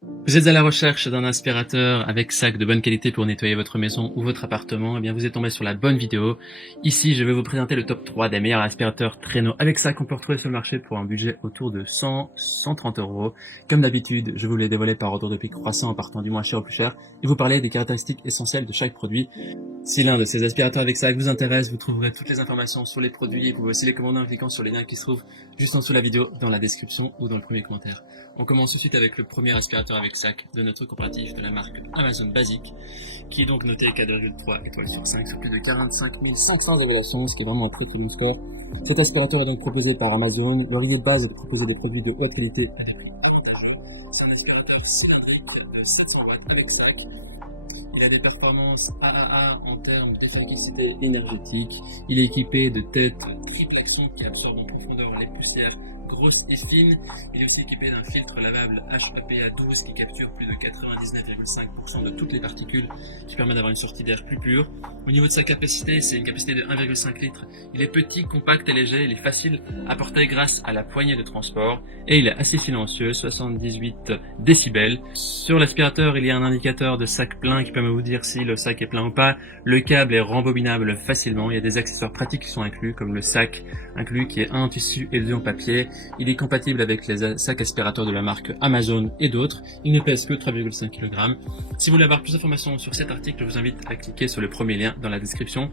Vous êtes à la recherche d'un aspirateur avec sac de bonne qualité pour nettoyer votre maison ou votre appartement, eh bien vous êtes tombé sur la bonne vidéo. Ici, je vais vous présenter le top 3 des meilleurs aspirateurs traîneaux avec sac qu'on peut retrouver sur le marché pour un budget autour de 100-130 euros. Comme d'habitude, je vous les dévoilais par ordre de prix croissant en partant du moins cher au plus cher et vous parler des caractéristiques essentielles de chaque produit. Si l'un de ces aspirateurs avec sac vous intéresse, vous trouverez toutes les informations sur les produits et vous pouvez aussi les commander en cliquant sur les liens qui se trouvent juste en dessous de la vidéo, dans la description ou dans le premier commentaire. On commence tout de suite avec le premier aspirateur avec sac de notre comparatif de la marque Amazon Basic, qui est donc noté 4,3 étoiles sur 5 sur plus de 45 500 évaluations, ce qui est vraiment un très très bon score. Cet aspirateur est donc proposé par Amazon. Leur idée de base est de proposer des produits de haute qualité à des prix avantageux. C'est un aspirateur cylindrique de 700 watts avec sac. Il a des performances AAA en termes d'efficacité énergétique. Il est équipé de têtes triple action qui absorbent en profondeur les poussières grosses et fines. Il est aussi équipé d'un filtre lavable HEPA12 qui capture plus de 99,5% de toutes les particules, qui permet d'avoir une sortie d'air plus pure. Au niveau de sa capacité, c'est une capacité de 1,5 litres. Il est petit, compact et léger. Il est facile à porter grâce à la poignée de transport. Et il est assez silencieux, 78 décibels. Sur l'aspirateur, il y a un indicateur de sac plein qui permet de vous dire si le sac est plein ou pas. Le câble est rembobinable facilement. Il y a des accessoires pratiques qui sont inclus, comme le sac inclus qui est un en tissu et deux en papier. Il est compatible avec les sacs aspirateurs de la marque Amazon et d'autres. Il ne pèse que 3,5 kg. Si vous voulez avoir plus d'informations sur cet article, je vous invite à cliquer sur le premier lien dans la description.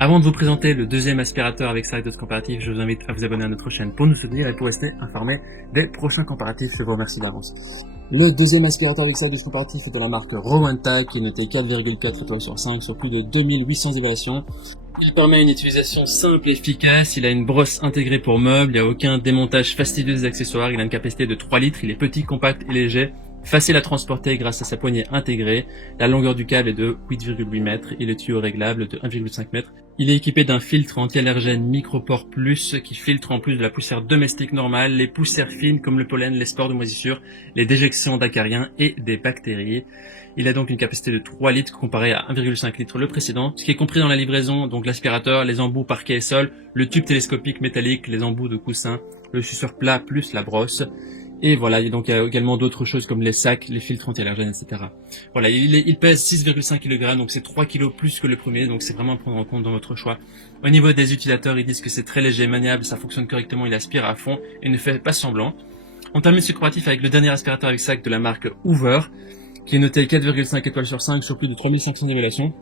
Avant de vous présenter le deuxième aspirateur avec sac d'autres comparatifs, je vous invite à vous abonner à notre chaîne pour nous soutenir et pour rester informé des prochains comparatifs. Je vous remercie d'avance. Le deuxième aspirateur avec sac d'autres comparatifs est de la marque Rowenta qui est noté 4,4 étoiles sur 5 sur plus de 2800 évaluations. Il permet une utilisation simple et efficace, il a une brosse intégrée pour meubles, il n'y a aucun démontage fastidieux des accessoires, il a une capacité de 3 litres, il est petit, compact et léger, facile à transporter grâce à sa poignée intégrée, la longueur du câble est de 8,8 mètres et le tuyau réglable de 1,5 mètre. Il est équipé d'un filtre anti-allergène Micropore Plus qui filtre en plus de la poussière domestique normale, les poussières fines comme le pollen, les spores de moisissure, les déjections d'acariens et des bactéries. Il a donc une capacité de 3 litres comparé à 1,5 litres le précédent, ce qui est compris dans la livraison, donc l'aspirateur, les embouts parquet et sol, le tube télescopique métallique, les embouts de coussin, le suceur plat plus la brosse. Et voilà, il y a également d'autres choses comme les sacs, les filtres anti-allergènes, etc. Voilà, il pèse 6,5 kg, donc c'est 3 kg plus que le premier, donc c'est vraiment à prendre en compte dans votre choix. Au niveau des utilisateurs, ils disent que c'est très léger, maniable, ça fonctionne correctement, il aspire à fond et ne fait pas semblant. On termine ce comparatif avec le dernier aspirateur avec sac de la marque Hoover, qui est noté 4,5 étoiles sur 5 sur plus de 3500 évaluations.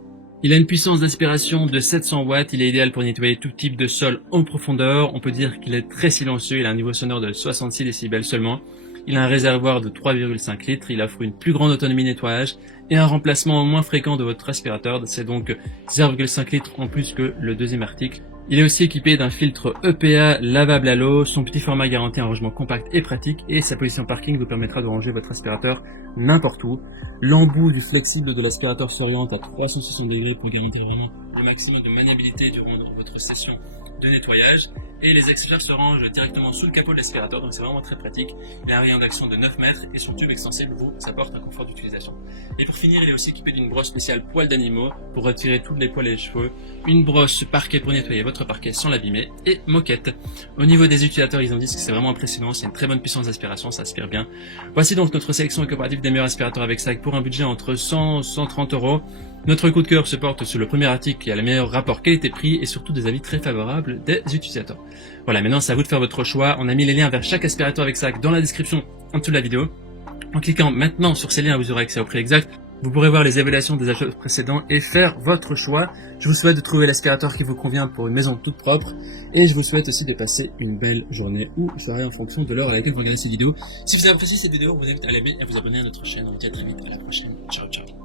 Il a une puissance d'aspiration de 700 watts, il est idéal pour nettoyer tout type de sol en profondeur. On peut dire qu'il est très silencieux, il a un niveau sonore de 66 décibels seulement. Il a un réservoir de 3,5 litres, il offre une plus grande autonomie nettoyage et un remplacement moins fréquent de votre aspirateur, c'est donc 0,5 litres en plus que le deuxième article. Il est aussi équipé d'un filtre EPA lavable à l'eau, son petit format garantit un rangement compact et pratique et sa position parking vous permettra de ranger votre aspirateur n'importe où. L'embout du flexible de l'aspirateur s'oriente à 360 degrés pour garantir vraiment le maximum de maniabilité durant votre session de nettoyage et les accessoires se rangent directement sous le capot de l'aspirateur, donc c'est vraiment très pratique. Il a un rayon d'action de 9 mètres et son tube extensible vous apporte un confort d'utilisation. Et pour finir, il est aussi équipé d'une brosse spéciale poils d'animaux pour retirer tous les poils et les cheveux, une brosse parquet pour nettoyer votre parquet sans l'abîmer et moquette. Au niveau des utilisateurs, ils en disent que c'est vraiment impressionnant, c'est une très bonne puissance d'aspiration, ça aspire bien. Voici donc notre sélection comparative des meilleurs aspirateurs avec sac pour un budget entre 100 et 130 euros. Notre coup de cœur se porte sur le premier article qui a le meilleur rapport qualité-prix et surtout des avis très favorables des utilisateurs. Voilà, maintenant c'est à vous de faire votre choix. On a mis les liens vers chaque aspirateur avec sac dans la description en dessous de la vidéo. En cliquant maintenant sur ces liens, vous aurez accès au prix exact. Vous pourrez voir les évaluations des achats précédents et faire votre choix. Je vous souhaite de trouver l'aspirateur qui vous convient pour une maison toute propre. Et je vous souhaite aussi de passer une belle journée ou soirée en fonction de l'heure à laquelle vous regardez cette vidéo. Si vous avez apprécié cette vidéo, je vous invite à l'aimer et à vous abonner à notre chaîne. On vous dit à très vite, à la prochaine. Ciao, ciao.